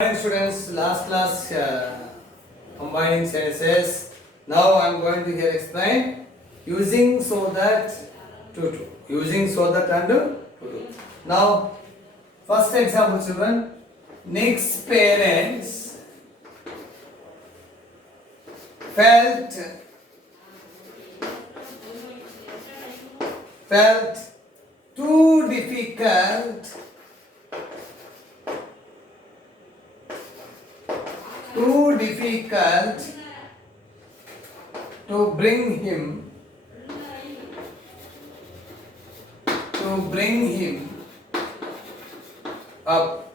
Morning students, last class combining sentences. Now I am going to here explain using so that to. Using so that and to. Now first example children, Nick's parents felt too difficult to bring him up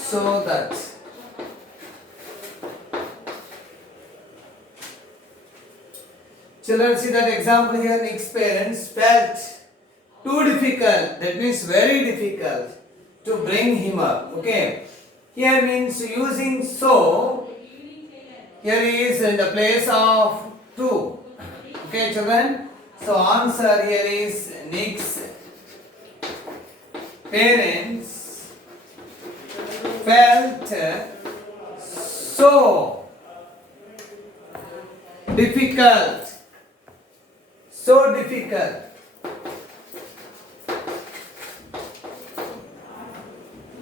so that children see that example here. Nick's parents felt too difficult, that means very difficult to bring him up. Okay, here means using so. Here is in the place of to. Okay children, so answer here is Nick's parents felt so difficult.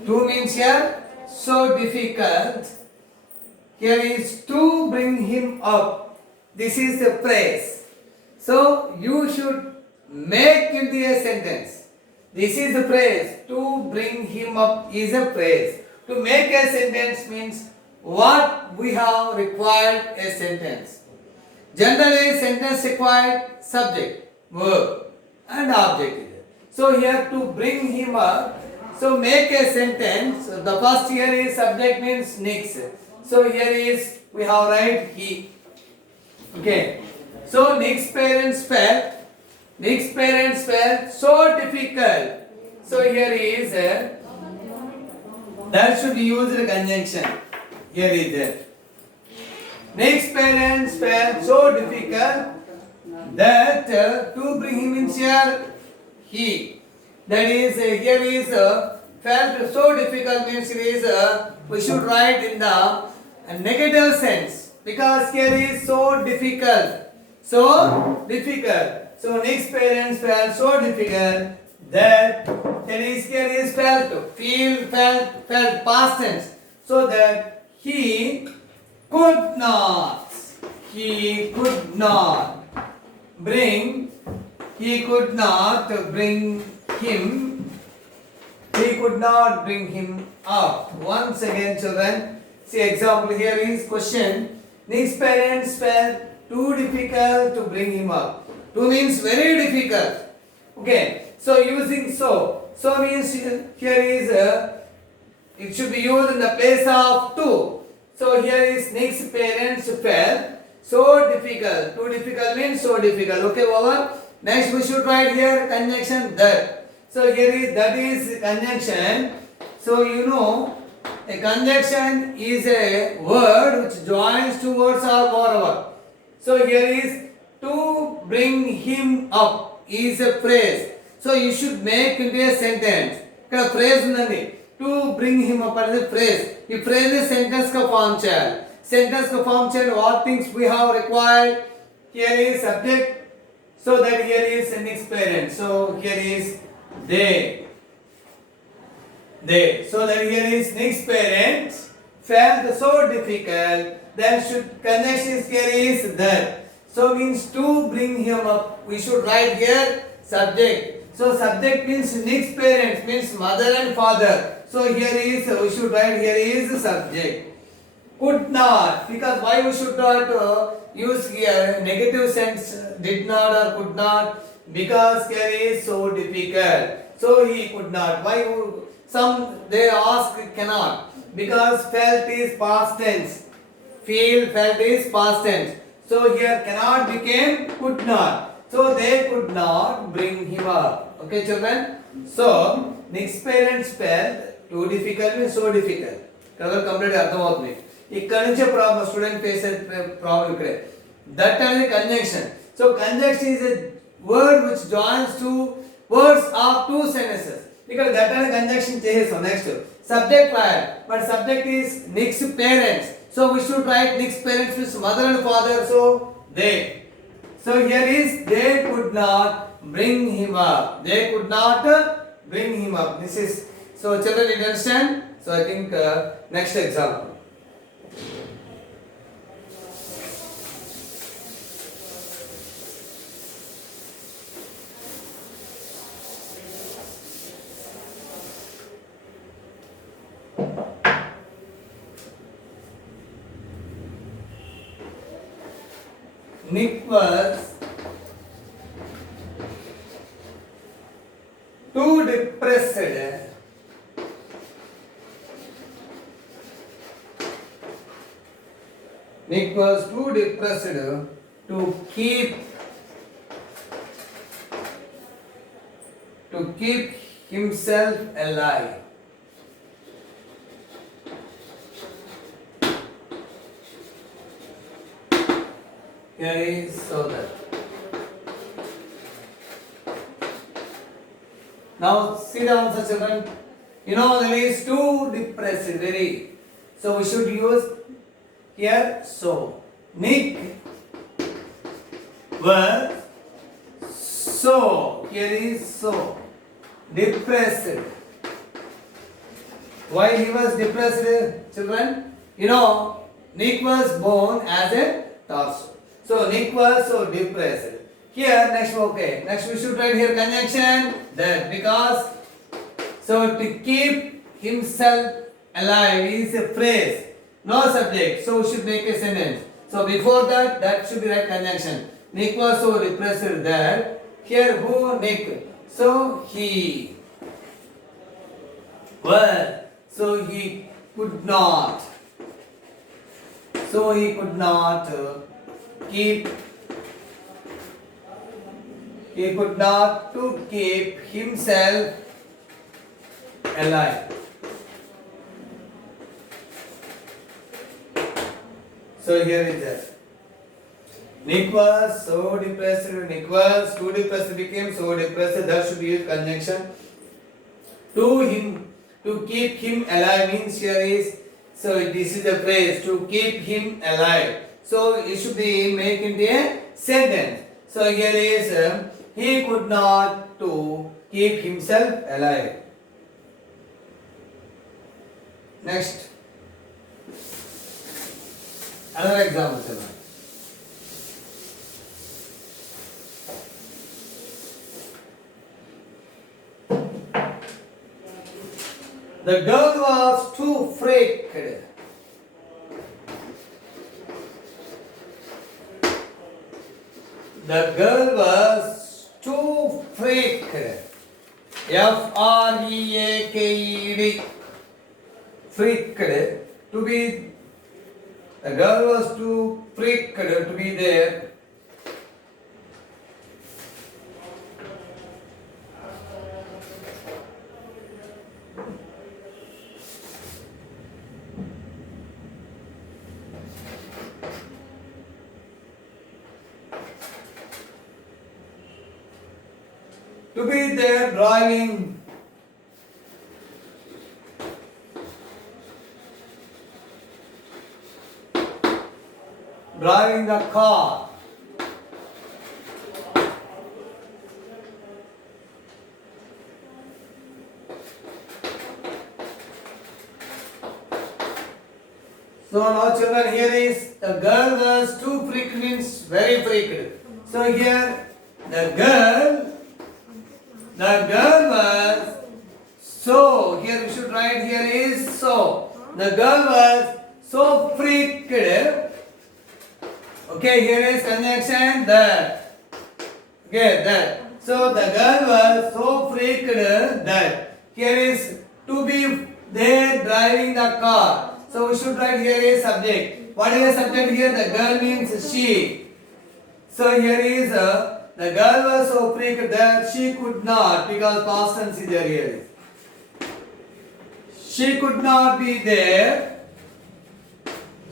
To means here so difficult. Here is to bring him up. This is the phrase. So you should make into a sentence. This is the phrase. To bring him up is a phrase. To make a sentence means what we have required a sentence. Generally sentence required subject, verb and object. So here to bring him up. So make a sentence. The first here is subject means Nick's. So here is we have write he. Okay. So Nick's parents felt so difficult. So here is that should be used in conjunction. Here is it. Nick's parents felt so difficult that to bring him in here he. That is here is felt so difficult means it is we should write in the negative sense because here is so difficult. So Nick's parents felt so difficult that here is felt, feel, felt past tense. So that he could not bring him up. Once again children, see example here is question. Nick's parents felt too difficult to bring him up. To means very difficult. Okay, so using so means here is it should be used in the place of to. So here is Nick's parents felt so difficult. Too difficult means so difficult. Okay, over. Next we should write here conjunction that. So here is that is conjunction. So you know a conjunction is a word which joins two words or moreover. So here is to bring him up is a phrase. So you should make into a sentence. Ikkada phrase undandi. To bring him up as a phrase. ఈ phrase is sentence ka form చేయాలి. Sentence ka form చేయాలి. What things we have required? Here is subject. So that here is Nick's parents. So here is they. So that here is Nick's parents felt so difficult. Then should conjunction here is that. So means to bring him up. We should write here subject. So subject means Nick's parents means mother and father. So here is we should write here is subject. Could not, because why we should not use here negative sense did not or could not, because here is so difficult. So he could not. Why some they ask cannot, because felt is past tense. Felt is past tense. So here cannot became could not. So they could not bring him up. Okay children. So Nick's parents felt too difficult means so difficult. Cover complete అర్థం అవుతుంది. ఇక్కడ నుంచే problem student face problem ఇక్కడే. That అనేది conjunction. So conjunction is a word which joins two words of two sentences. ఇక్కడ that అనే conjunction చేసేసాం. Next subject right, but subject is Nick's parents. So we should write Nick's parents means mother and father. So they. So here is they could not bring him up. They could not bring him up. This is so children, you understand? So I think next example. Nick was too depressed Nick was too depressed to keep himself alive. Here is so that. Now see the answer, children. You know that is too depressed, very. So we should use here so. Nick was so. Here is so. Depressed. Why he was depressed, children? You know, Nick was born as a torso. So Nick was so depressed. Here next, okay. Next we should write here conjunction that, because so to keep himself alive is a phrase, no subject. So we should make a sentence. So before that should be right conjunction. Nick was so depressed that. Here who? Nick. So he was. So he could not. So he could not keep. He could not to keep himself alive. So here is that. Nick was so depressed. Nick was too depressed, became so depressed. That should be a conjunction. To him, to keep him alive means here is, so this is the phrase, to keep him alive. So it should be made into a sentence. So here is he could not to keep himself alive. Next, another example. The girl was too freaked. The girl was too freaked. F-R-E-A-K-E-D. Freaked to be. The girl was too freaked to be there. To be there driving the car. So now children, here is the girl was too freaked means very freaked. So here the girl was so, here we should write here is so. The girl was so freaked. Okay, here is conjunction that. Okay, that. So the girl was so freaked that. Here is to be there driving the car. So we should write here is subject. What is the subject here? The girl means she. So here is the girl was so freaked that she could not, because past tense is there here. She could not be there.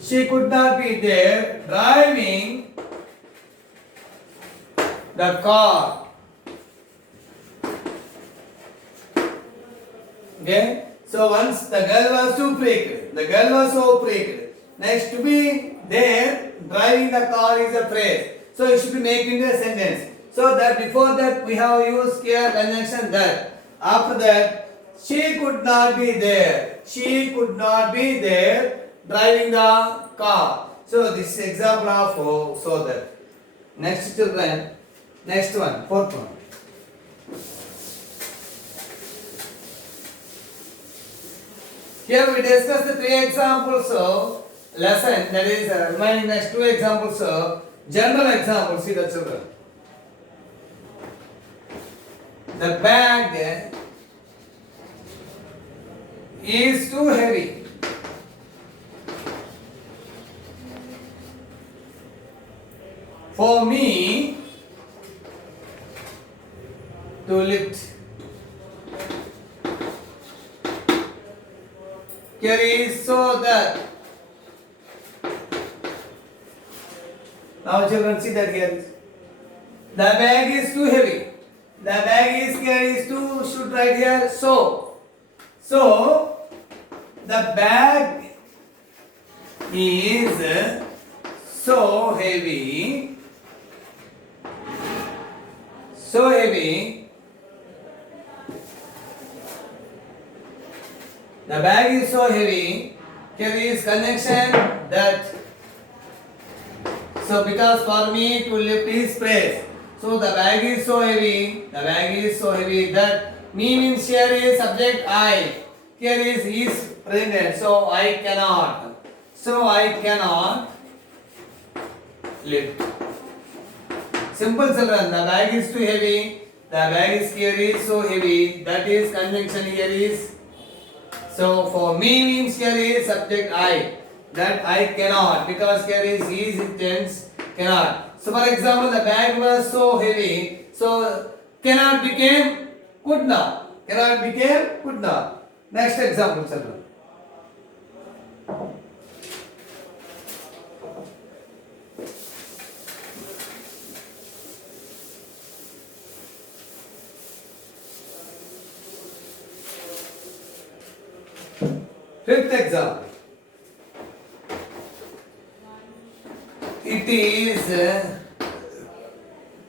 She could not be there driving the car. Okay. So once the girl was too pricked. The girl was so pricked. Next to be there, driving the car is a phrase. So it should be made into a sentence. So that before that we have used here conjunction that. After that, she could not be there. She could not be there driving the car. So this is example of so that. Next children, next one, fourth one. Here we discuss the three examples of lesson, that is remaining next two examples of general examples. See the children. The bag is too heavy. For me to lift. Carry so that. Now children see that here. The bag is too heavy. The bag is carries too, should write here so. So the bag is so heavy. So heavy. The bag is so heavy. Carries connection that. So because for me to lift is praise. So the bag is so heavy. The bag is so heavy that me means here is subject I. Here is present. So I cannot. So I cannot lift. Simple children. The bag is too heavy. The bag is here is so heavy. That is conjunction here is. So for me means here is subject I. That I cannot, because here is tense cannot. So for example, the bag was so heavy. So cannot became could not. Cannot became could not. Next example, children. Fifth example. It is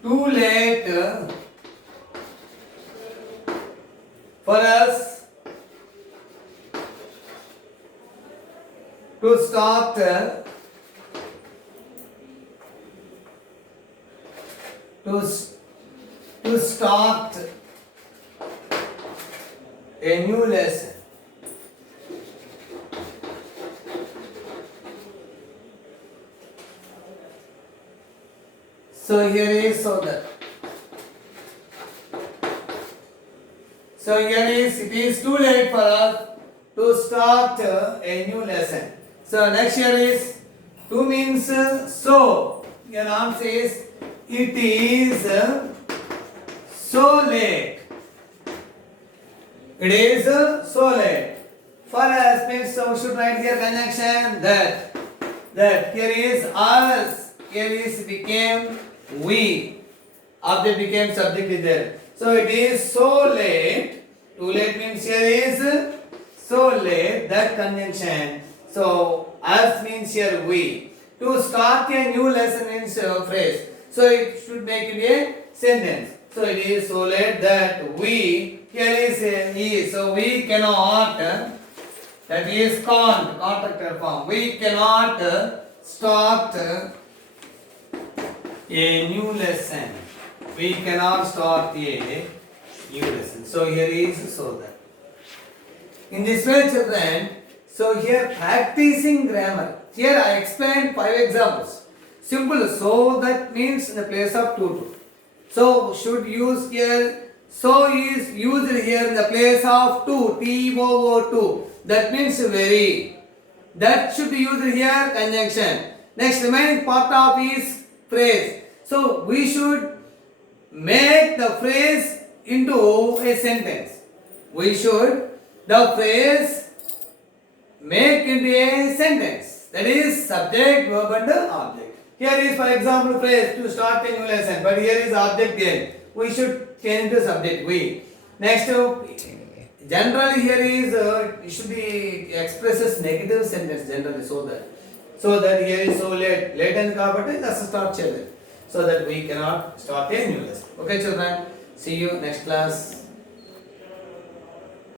too late for us to start a new lesson. So here is so that. So here is it is too late for us to start a new lesson. So next here is to means so. Your answer is it is so late. It is so late. For us means so we should write here conjunction that. That here is us. Here is became we. Object became subject is there. So it is so late. Too late means here is so late. That conjunction. So us means here we. To start a new lesson means phrase. So it should make it a sentence. So it is so late that we. Here is. So we cannot. That is can't. Contractor form. We cannot start a new lesson. We cannot start a new lesson. So here is so that. In this way, children, so here practicing grammar. Here I explained 5 examples. Simple. So that means in the place of to. So should use here. So is used here in the place of to. To. That means very. That should be used here conjunction. Next remaining part of is phrase. So we should make the phrase into a sentence. We should the phrase make into a sentence. That is subject, verb and object. Here is for example phrase to start a new lesson. But here is object there. We should change the subject we. Next Generally here is it should be expresses negative sentence generally, so that here is so late and kabatti that's start cheyaladi, so that we cannot start a new lesson. Okay children, see you next class.